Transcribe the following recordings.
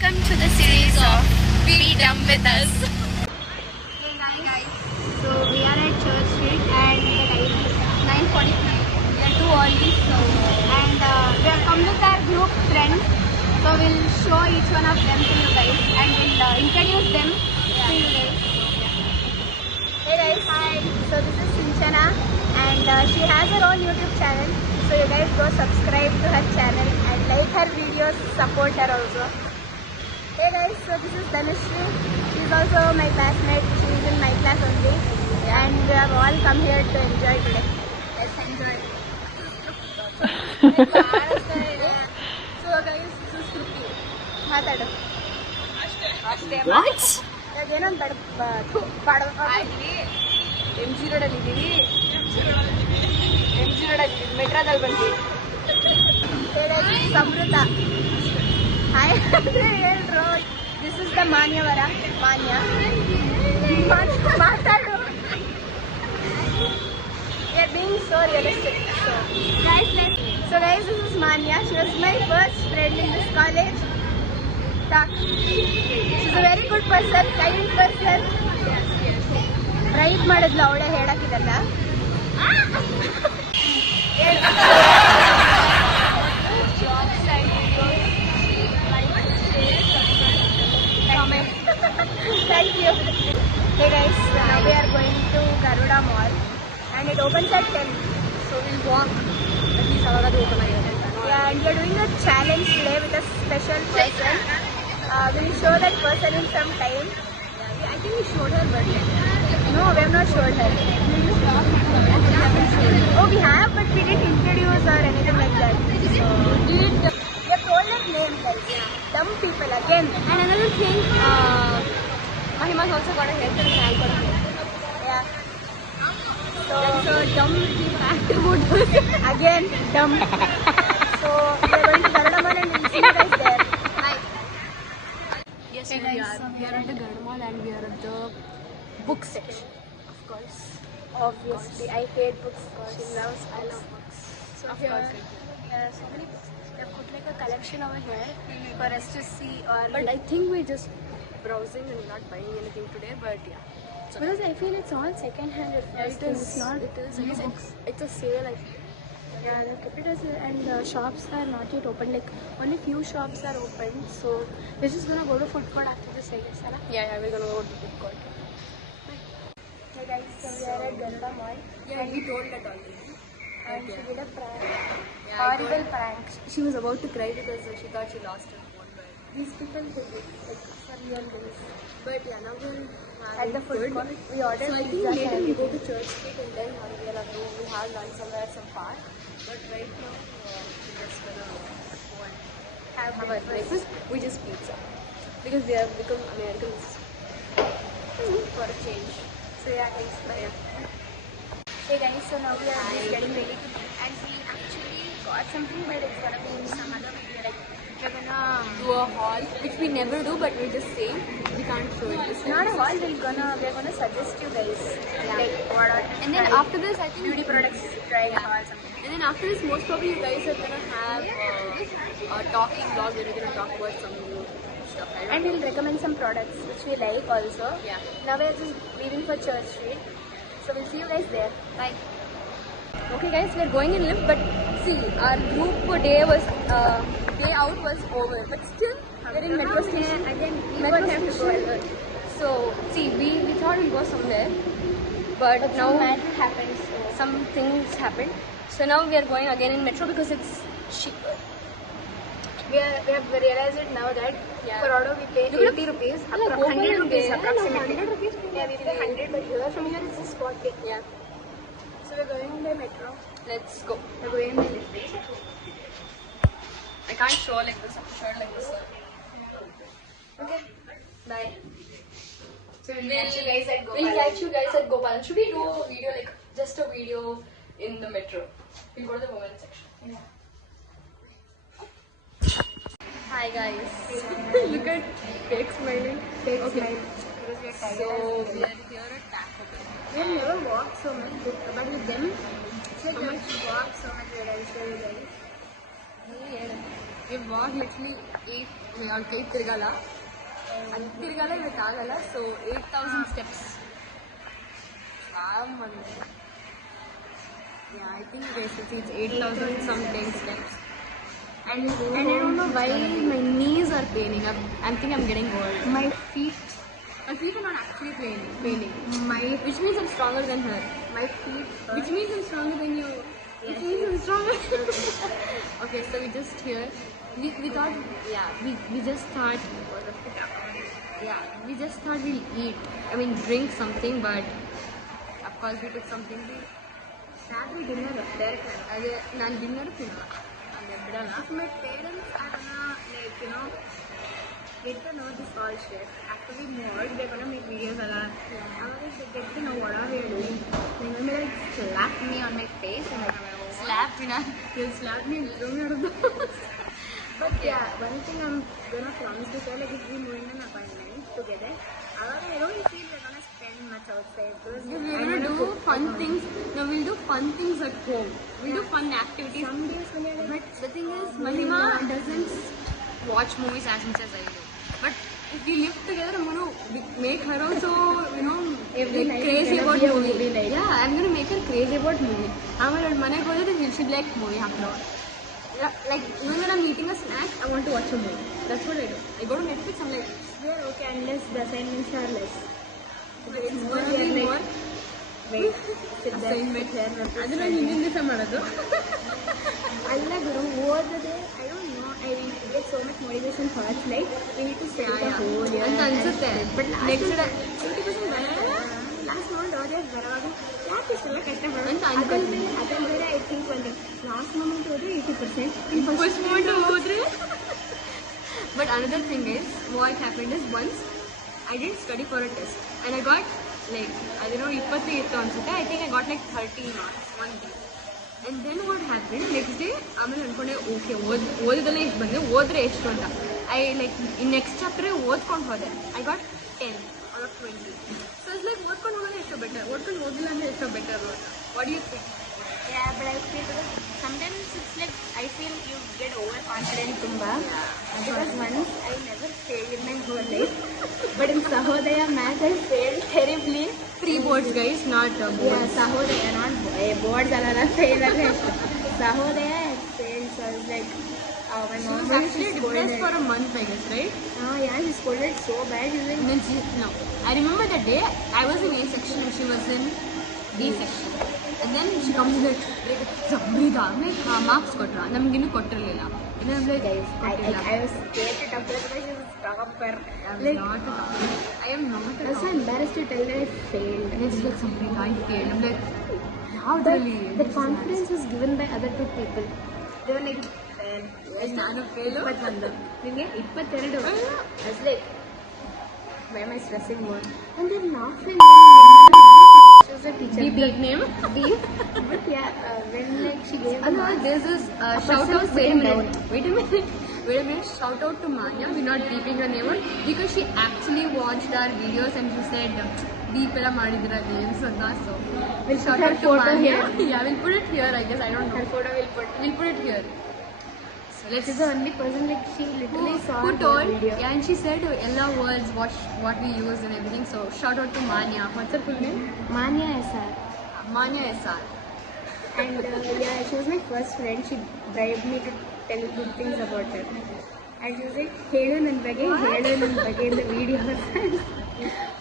welcome to the series of Be Dumb With Us. Hey guys, so we are at Church Street and the time is 9:45. We are too early, and we have come with our group friends. So we'll show each one of them to you guys and we'll introduce them to you guys. Hey guys, hi. So this is Sinchana and she has her own YouTube channel. So you guys go subscribe to her channel and like her videos, support her also. Hey guys, so this is Dhanashri. She's also my classmate. She's in my class only. And we have all come here to enjoy today. Let's enjoy. So guys, this is Shruti. Matadu. What? ಏನಂತ MG ರೋಡಲ್ಲಿ ಇದ್ದೀವಿ. MG ರೋಡಲ್ಲಿ ಮೆಟ್ರೋದಲ್ಲಿ ಬಂದ್ವಿ. ಸಮೃದ್ಧ. Hi ಹೇಳ್ರು. This is the ಮಾನ್ಯವರ ಮಾನ್ಯ ಮಾತಾಡು. Being so realistic. So guys, this is Manya. She was my first friend in this college. She's a very good person, kind person. Right ಮಾಡಿದ್ಲು ಅವಳೇ ಹೇಳಕ್ಕಿದಲ್ಲ. Thank you. Hey guys, now we are going to Garuda Mall and it opens at 10. So we'll walk. At least avagadu open agirate. Yeah, and we are doing a challenge today with a special person. We'll show that person in some time. I think we showed her, but no, we have not showed her. Oh, we have, but we didn't introduce or anything like that. So we have told her name, guys. Dumb people again. And another thing, Mahima's also got a haircut and I got a haircut. Yeah. So That's a dumb attribute. again, dumb. So we are going to Garuda Mall and we'll see you guys there. Bye. Yes, Hey we guys, are. so We are at the Garuda Mall and we are at the book section. Of course. Obviously, I hate books. She loves, I love books. So Of here, course. yeah, so many books. They have put like a collection over here for us to see or. But I think we're just browsing and we're not buying anything today, but yeah. Because I feel it's all second hand. It is. It is. It's a sale, I feel. Yeah, the capitals and the shops are not yet open. Like only few shops are open. So we're just gonna go to food court after this, I guess. Yeah, we're gonna go to the food court. Hey guys, so we are at Garuda Mall. Yeah, we told that already. And she did a prank. Yeah, Horrible prank. She was about to cry because she thought she lost her phone, but These people did it like for real days. yeah, now we're At the food court, we ordered So I think pizza. later we go to Church Street and then we have lunch somewhere at some park. But right now we're just gonna go and have our breakfast, which is pizza, because we have become Americans for a change. So yeah, guys, bye. Hey guys, so now we are just getting ready to eat and we actually got something, but it's gonna be in some other video. Like we're gonna Do a haul, which we never do, but we just say we can't show it. it's not a haul. We're gonna suggest you guys like what are And then after this, I think beauty products trying haul something. And then after this, most probably you guys are gonna have a talking vlog where you're gonna talk about some new stuff. And we'll recommend some products which we like also. Yeah. Now we're just leaving for Church Street. So we'll see you guys there. Bye. Okay, guys, we're going in lift, but see, our group day out was over, but still we're in metro station. Again, Metro station. So see, we thought we'll go somewhere, but now magic happens. So. some things happened. So now we are going again in metro because it's cheaper. We have realized it now that Yeah. for auto we pay You could 80 rupees, Yeah, go for 100 it, rupees yeah, approximately. 100 rupees we Yeah, we pay 100, but here from here it's just 40. Yeah, So we're going by metro. let's go. We're going by lift. I can't show like this. I'm sure like this. Okay. Bye. So we'll catch you guys at We'll Gopal. catch you guys at Gopalan. Should we do a video, like just a video in the metro? We'll go to the women's section. Yeah. Hi guys. Look at fake smiling. Fake Okay. smile. Because we are tired. So we are here at Taco Bell. We have never walked so much, but with them, it's like we have walked so much. Where else were you guys? We walked literally 8 tirgala. And tirgala ಇವತ್ತಾಗಲ್ಲ. So 8,000 steps. Yeah, I think basically it's 8,000 something steps. And I don't know why my knees are paining. I think I'm getting old. My feet are not actually paining. Which means I'm stronger than her. my feet hurt. Which means I'm stronger than you. Which means I'm stronger. Okay, so we just here. We thought, we just thought, we just thought we'll eat. I mean, drink something, but of course we took something to eat. Sadly, dinner direct. ನಾನು dinner ತಿನ್ನಲ್ಲ ಅದೇ ಬಿಡಲ್ಲ. If my parents are gonna get to know this all shit, after we moved, they're gonna make videos a lot. If they get to know what are we doing, they're gonna slap me on my face and slap they'll slap me and throw me out of the house. But yeah, one thing I'm gonna promise to say, if we move in an apartment together, I don't feel we're gonna spend much outside. We're gonna do fun things. No, we'll do fun things at home. We'll do fun activities. Some days when you're But the thing is, Mahima doesn't watch movies as much as I do. But if we live together, I'm gonna make her also, Every night crazy is about gonna be a movie. movie night. Yeah, I'm gonna make her crazy about movie. ಆಮೇಲೆ ಅವ್ಳ ಮನೆಗೆ ಹೋದ್ರೆ she'll be like movie ಹಾಕ್ಲೋ. Like even when I'm eating a snack, I want to watch a movie. That's what I do. I go to Netflix, I'm like, yeah, okay, unless the assignments are less. it's gonna be more. Wait, sit there. Assignment. ಅದು ನಾನು ಹಿಂದಿನ ದಿವಸ ಮಾಡೋದು. ಅಲ್ಲ ಗುರು, ಓದದೆ, I don't know, I get so much motivation thoughts, like we need to spend the whole year. ಅಂತ ಅನ್ಸುತ್ತೆ. But Next day 80% ಬರಲ್ಲ. Last moment ಓದಿದ್ರೆ ಬರುವಾಗ ಯಾಕೆ ಇಷ್ಟೆಲ್ಲ ಕಷ್ಟಪಡೋದು ಅಂತ ಅನ್ಕೊಳ್ತೀನಿ. ಅದ್ರ ಬೇರೆ ಐ ಥಿಂಕ್ ಒಂದು ಲಾಸ್ಟ್ ಮೂಮೆಂಟ್ ಹೋದ್ರೆ 80%. ಫಸ್ಟ್ ಮೂಮೆಂಟ್ ಹೋದ್ರೆ. But another thing is, what happened is once I didn't study for a test and I got like, I don't know, 20 ಇತ್ತು ಅನ್ಸುತ್ತೆ. I think I got like 30 marks one day. And then what happened, next day ಆಮೇಲೆ ಅನ್ಕೊಂಡೆ okay ಓದಿದಲ್ಲ ಎಷ್ಟು ಬಂದೆ, ಓದ್ರೆ ಎಷ್ಟು ಅಂತ. I like in next chapter ಓದ್ಕೊಂಡು ಹೋದೆ. I got 10 out of 20. So it's like ಓದ್ಕೊಂಡು ಹೋಗೋದೇ ಎಷ್ಟೋ ಬೆಟರ್, ಓದ್ಕೊಂಡು ಹೋಗಿಲ್ಲ ಅಂದ್ರೆ ಎಷ್ಟೋ better. What do you think? Yeah, but I feel because sometimes it's like I feel you get overconfident tumba. Because once I never failed in my whole life, but in Sahodaya math I failed terribly. 3 boards guys, not boards. Yeah, Sahodaya, not boards. I failed. Sahodaya I failed, so I was like, my She mom was actually depressed for a month, I guess, right? yeah, she scolded so bad. She was like, And then no. I remember that day I was in A section and she was in B section. And then she comes in like, breathe out, like marks ಕೊಟ್ರ, ನಮ್ಗೆ ಇನ್ನೂ ಕೊಟ್ಟಿರಲಿಲ್ಲ. And then I'm like, I was scared to talk to her because she was a topper. I am not I was so embarrassed to tell her I failed. And then she's like, something I failed. I'm like, how really? The confidence was given by other 2 people. They were like, ನಾನು fail. 21. ನಿಮಗೆ 22. I was like, why am I stressing more? And then laughing. She was a teacher. Big name. But yeah, when like she gave No, there's this shout out. Wait a minute. Shout out to Manya. We're not beeping her name out because she actually watched our videos and she said beep ella madidra names and so. We'll Shout put her out to photo Manya. here. Yeah, we'll put it here. I guess I don't know. Her photo We'll put it here. So let's. She's the only person like she literally saw Who the told? video. Yeah, and she said Ella words what we use and everything. So shout out to Manya. What's her full name? Manya SR. Manya SR. And yeah, she was my first friend. She bribed me to tell good things about her. And she was like, ಹೇಳು ನನ್ನ ಬಗ್ಗೆ in the video.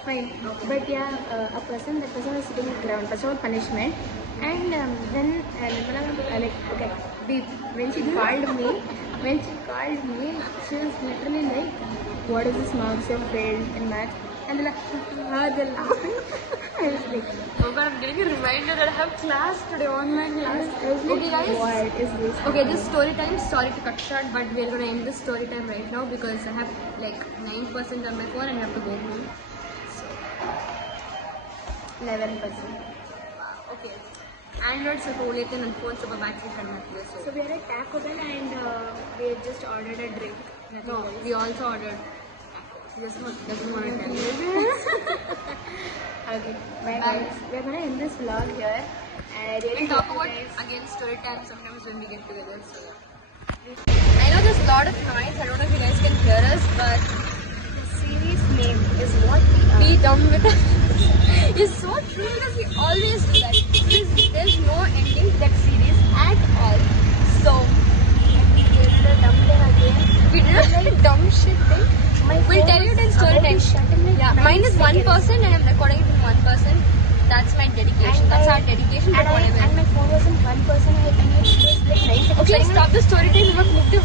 Fine. But yeah, that person was sitting at ground. First of all, punishment. And then, when she called me, she was literally like, what is this marks you failed in math? And they're laughing. I was like, Oh God, I'm getting a reminder that I have class today, online class. I was like, Okay guys. what is this? Okay, this story time. Sorry to cut short, but we're gonna end this story time right now because I have like 9% on my phone and I have to go home. So 11%. okay. Android ಸ್ವಲ್ಪ ಉಳಿಯುತ್ತೆ, ನನ್ನ phone ಸ್ವಲ್ಪ battery ಕಡಿಮೆ ಆಗ್ತದೆ. So we are at Taco Bell and we had just ordered a drink. No, we also ordered taco. She just doesn't want to tell you. Okay, bye guys. We're gonna end this vlog here. I really We'll talk hope you about guys again story time sometimes when we get together. So yeah. I know there's a lot of noise. I don't know if you guys can hear us, but The series name is what be dumb with us. It's so true because we always do that. There's no ending to that series at all. So we did the dumb thing again. we did a dumb shit thing. We'll tell you it in story time. Yeah, mine is 1% and I'm recording it in 1%. That's my dedication. That's our dedication. But whatever. And my phone was in 1%. I need to just like 9 seconds. Okay, stop the story time. Move the